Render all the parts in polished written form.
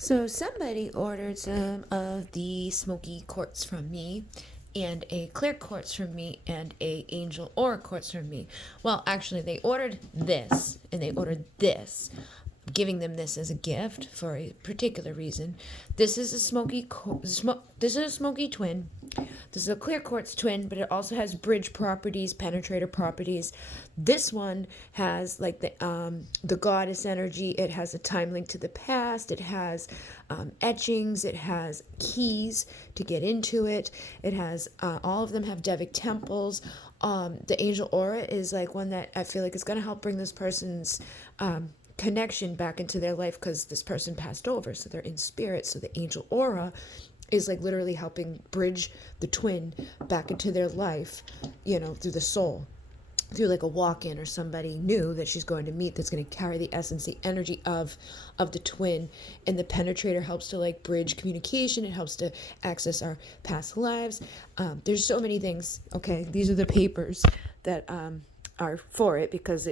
So somebody ordered some of the smoky quartz from me and a clear quartz from me and a angel aura quartz from me. Well, actually they ordered this and they ordered this. I'm giving them this as a gift for a particular reason. This is a this is a smoky twin. This is a clear quartz twin, but it also has bridge properties, penetrator properties. This one has like the goddess energy. It has a time link to the past. It has etchings. It has keys to get into it. It has all of them have Devic temples. The angel aura is like one that I feel like is going to help bring this person's connection back into their life because this person passed over, so they're in spirit. So the angel aura is like literally helping bridge the twin back into their life, through the soul, through like a walk-in or somebody new that she's going to meet that's going to carry the essence, the energy of the twin. And the penetrator helps to like bridge communication. It helps to access our past lives. There's so many things. Okay, these are the papers that are for it because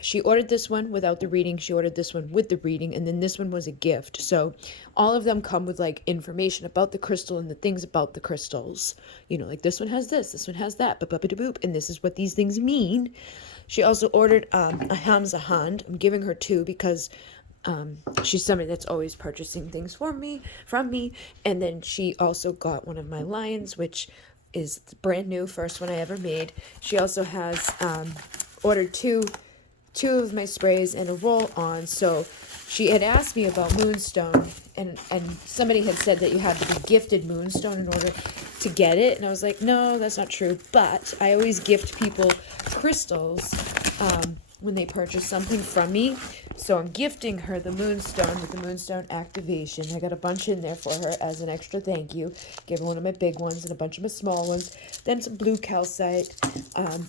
she ordered this one without the reading. She ordered this one with the reading. And then this one was a gift. So all of them come with like information about the crystal and the things about the crystals. Like this one has this one has that, boop, and this is what these things mean. She also ordered a Hamza hand. I'm giving her two because she's somebody that's always purchasing things from me. And then she also got one of my lions, which is brand new, first one I ever made. She also has ordered two of my sprays and a roll-on. So she had asked me about moonstone, and somebody had said that you had to be gifted moonstone in order to get it, and I was like, no, that's not true. But I always gift people crystals when they purchase something from me. So I'm gifting her the moonstone with the moonstone activation. I got a bunch in there for her as an extra thank you. Gave her one of my big ones and a bunch of my small ones. Then some blue calcite.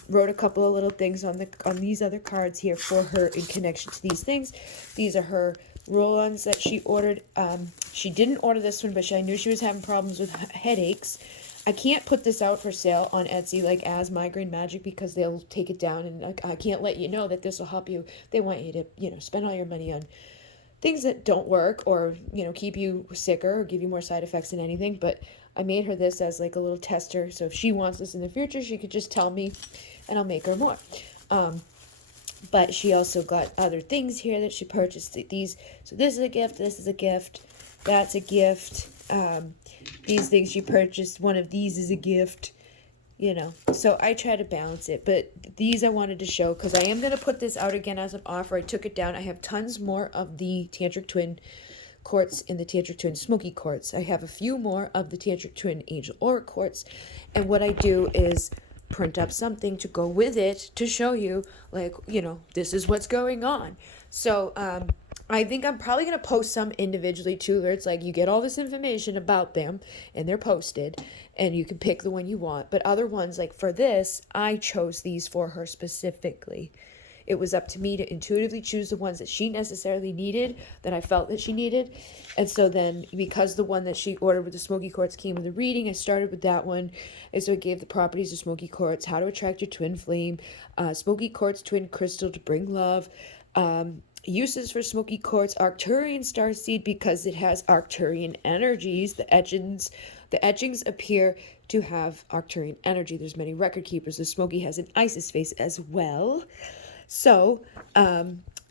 Wrote a couple of little things on these other cards here for her in connection to these things. These are her roll-ons that she ordered. She didn't order this one, but I knew she was having problems with headaches. I can't put this out for sale on Etsy like as Migraine Magic because they'll take it down, and I can't let you know that this will help you. They want you to, spend all your money on things that don't work or, keep you sicker or give you more side effects than anything. But I made her this as like a little tester. So if she wants this in the future, she could just tell me and I'll make her more. But she also got other things here that she purchased. These. So this is a gift. This is a gift. That's a gift. These things she purchased. One of these is a gift. So I try to balance it. But these I wanted to show because I am going to put this out again as an offer. I took it down. I have tons more of the Tantric Twin quartz in the Tantric Twin Smoky quartz. I have a few more of the Tantric Twin Angel Aura quartz. And what I do is print up something to go with it to show you, like, this is what's going on. So I think I'm probably going to post some individually too, where it's like you get all this information about them and they're posted and you can pick the one you want. But other ones, like for this, I chose these for her specifically. It was up to me to intuitively choose the ones that she necessarily needed, that I felt that she needed. And so then, because the one that she ordered with the smoky quartz came with a reading, I started with that one. And so it gave the properties of smoky quartz, how to attract your twin flame, smoky quartz twin crystal to bring love, uses for smoky quartz, Arcturian starseed because it has Arcturian energies. The etchings appear to have Arcturian energy. There's many record keepers. The smoky has an Isis face as well. So,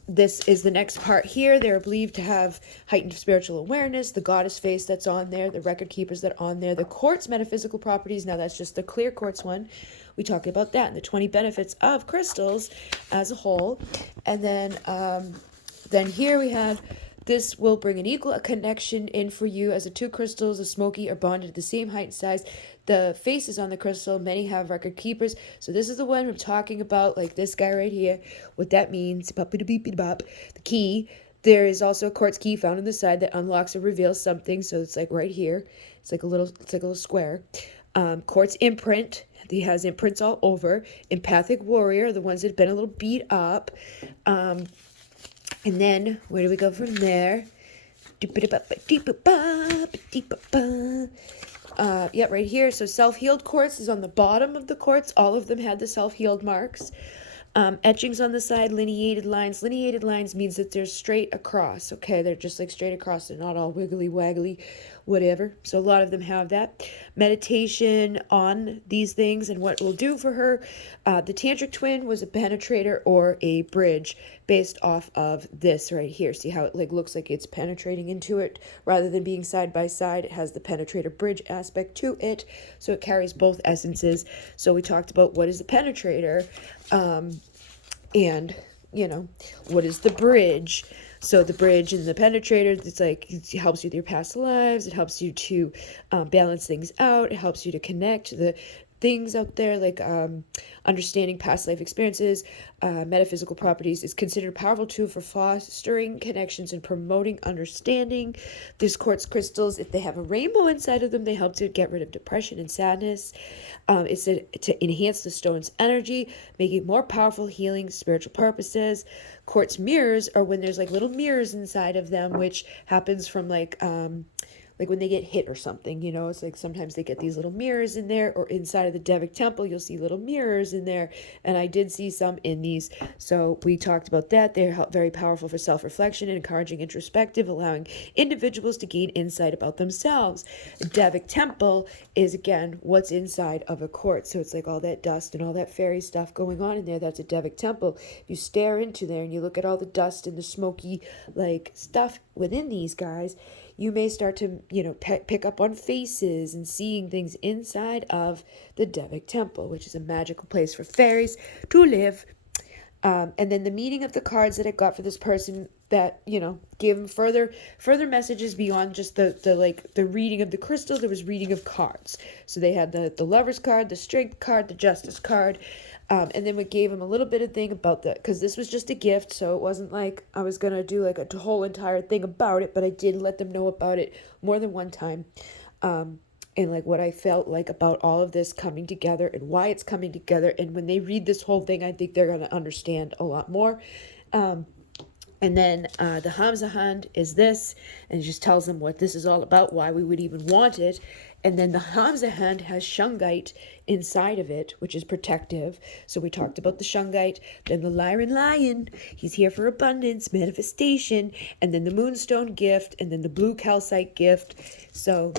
this is the next part here. They're believed to have heightened spiritual awareness, the goddess face that's on there, the record keepers that are on there, the quartz metaphysical properties. Now that's just the clear quartz one. We talked about that and the 20 benefits of crystals as a whole. And then here we have, this will bring an equal connection in for you as the two crystals, the smoky, are bonded at the same height and size. The faces on the crystal, many have record keepers. So this is the one I'm talking about, like this guy right here. What that means, the key. There is also a quartz key found on the side that unlocks or reveals something. So it's like right here. It's like a little square. Quartz imprint. He has imprints all over. Empathic warrior, the ones that have been a little beat up. And then, where do we go from there? Right here. So self-healed quartz is on the bottom of the quartz. All of them had the self-healed marks. Etchings on the side, lineated lines. Lineated lines means that they're straight across, okay? They're just like straight across. They're not all wiggly waggly, whatever. So a lot of them have that. Meditation on these things and what it will do for her. The tantric twin was a penetrator or a bridge based off of this right here. See how it like looks like it's penetrating into it rather than being side by side. It has the penetrator bridge aspect to it, so it carries both essences. So we talked about what is the penetrator, and what is the bridge. So the bridge and the penetrator, it's like it helps you with your past lives. It helps you to balance things out. It helps you to connect the things out there, like understanding past life experiences, metaphysical properties. Is considered a powerful tool for fostering connections and promoting understanding. These quartz crystals, if they have a rainbow inside of them, they help to get rid of depression and sadness. It's to enhance the stone's energy, making it more powerful, healing, spiritual purposes. Quartz mirrors are when there's like little mirrors inside of them, which happens from like when they get hit or something, it's like sometimes they get these little mirrors in there, or inside of the Devic temple, you'll see little mirrors in there. And I did see some in these. So we talked about that. They're very powerful for self-reflection and encouraging introspective, allowing individuals to gain insight about themselves. The Devic temple is, again, what's inside of a quartz. So it's like all that dust and all that fairy stuff going on in there. That's a Devic temple. If you stare into there and you look at all the dust and the smoky like stuff within these guys, you may start to, pick up on faces and seeing things inside of the Devic temple, which is a magical place for fairies to live. And then the meaning of the cards that I got for this person that, gave them further messages beyond just the reading of the crystal. There was reading of cards. So they had the Lover's card, the Strength card, the Justice card. And then we gave him a little bit of thing about that, because this was just a gift, so it wasn't like I was going to do like a whole entire thing about it, but I did let them know about it more than one time, and like what I felt like about all of this coming together and why it's coming together. And when they read this whole thing, I think they're going to understand a lot more. And then the Hamza hand is this, and it just tells them what this is all about, why we would even want it. And then the Hamza hand has shungite inside of it, which is protective. So we talked about the shungite. Then the Lyran lion, he's here for abundance, manifestation. And then the moonstone gift, and then the blue calcite gift. So,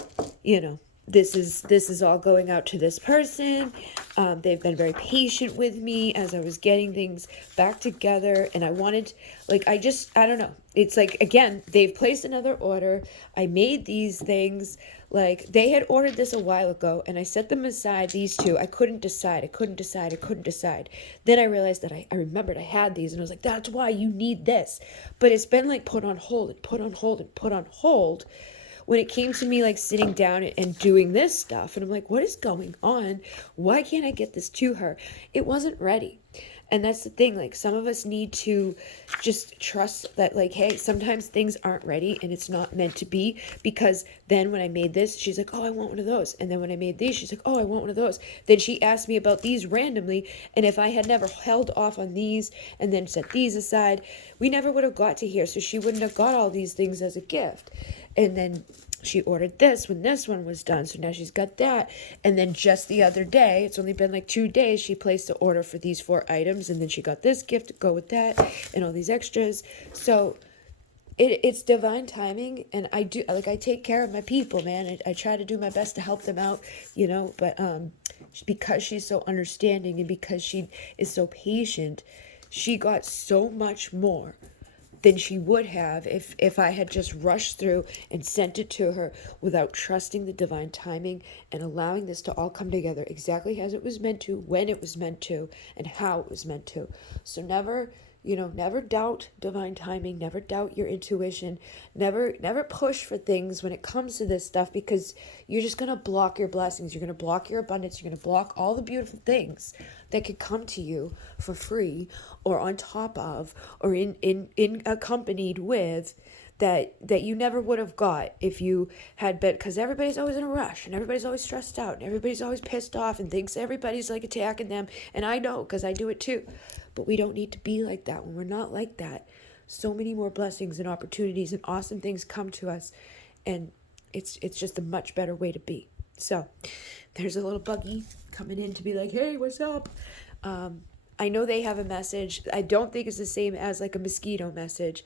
this is all going out to this person. They've been very patient with me as I was getting things back together, and I wanted, I don't know. It's like, again, they've placed another order. I made these things. They had ordered this a while ago, and I set them aside, these two. I couldn't decide. Then I realized that I remembered I had these, and I was like, that's why you need this. But it's been put on hold and put on hold and put on hold. When it came to me sitting down and doing this stuff, and I'm like, what is going on? Why can't I get this to her? It wasn't ready. And that's the thing, some of us need to just trust that, hey, sometimes things aren't ready and it's not meant to be. Because then when I made this, she's like, oh, I want one of those. And then when I made these, she's like, oh, I want one of those. Then she asked me about these randomly. And if I had never held off on these and then set these aside, we never would have got to here. So she wouldn't have got all these things as a gift. And then she ordered this when this one was done. So now she's got that. And then just the other day, it's only been 2 days, she placed the order for these 4 items. And then she got this gift to go with that and all these extras. So it's divine timing. And I do, I take care of my people, man. I try to do my best to help them out, but because she's so understanding and because she is so patient, she got so much more than she would have if I had just rushed through and sent it to her without trusting the divine timing and allowing this to all come together exactly as it was meant to, when it was meant to, and how it was meant to. So never doubt divine timing, never doubt your intuition, never push for things when it comes to this stuff, because you're just going to block your blessings, you're going to block your abundance, you're going to block all the beautiful things that could come to you for free or on top of or in accompanied with that you never would have got if you had been, because everybody's always in a rush and everybody's always stressed out and everybody's always pissed off and thinks everybody's attacking them. And I know, because I do it too. But we don't need to be like that. When we're not like that, so many more blessings and opportunities and awesome things come to us, and it's just a much better way to be. So there's a little buggy coming in to be like, hey, what's up? I know they have a message. I don't think it's the same as like a mosquito message.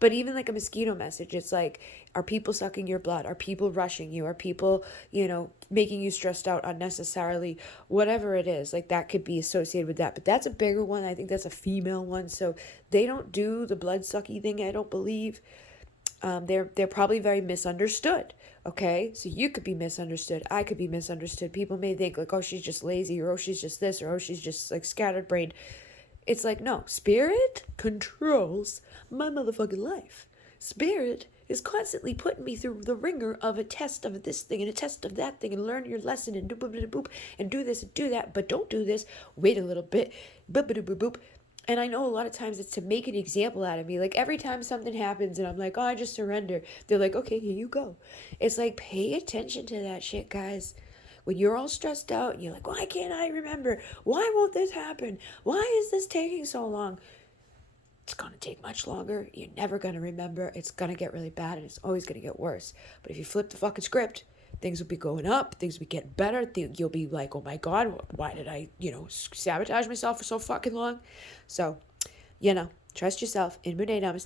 But even like a mosquito message, it's like, are people sucking your blood? Are people rushing you? Are people, making you stressed out unnecessarily? Whatever it is, like that could be associated with that. But that's a bigger one. I think that's a female one. So they don't do the blood sucky thing, I don't believe. They're probably very misunderstood. Okay, so you could be misunderstood. I could be misunderstood. People may think like, oh, she's just lazy, or oh, she's just this, or oh, she's just like scattered brained. It's like, no, spirit controls my motherfucking life. Spirit is constantly putting me through the ringer of a test of this thing and a test of that thing and learn your lesson and boop, boop, boop, and do this and do that, but don't do this. Wait a little bit. Boop, boop, boop, boop. And I know a lot of times it's to make an example out of me. Like every time something happens and I'm like, oh, I just surrender. They're like, okay, here you go. It's like, pay attention to that shit, guys. When you're all stressed out and you're like, why can't I remember? Why won't this happen? Why is this taking so long? It's going to take much longer. You're never going to remember. It's going to get really bad and it's always going to get worse. But if you flip the fucking script, things will be going up. Things will be getting better. You'll be like, oh my God, why did I, sabotage myself for so fucking long? So, trust yourself. In Namaste.